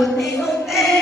Contigo tengo.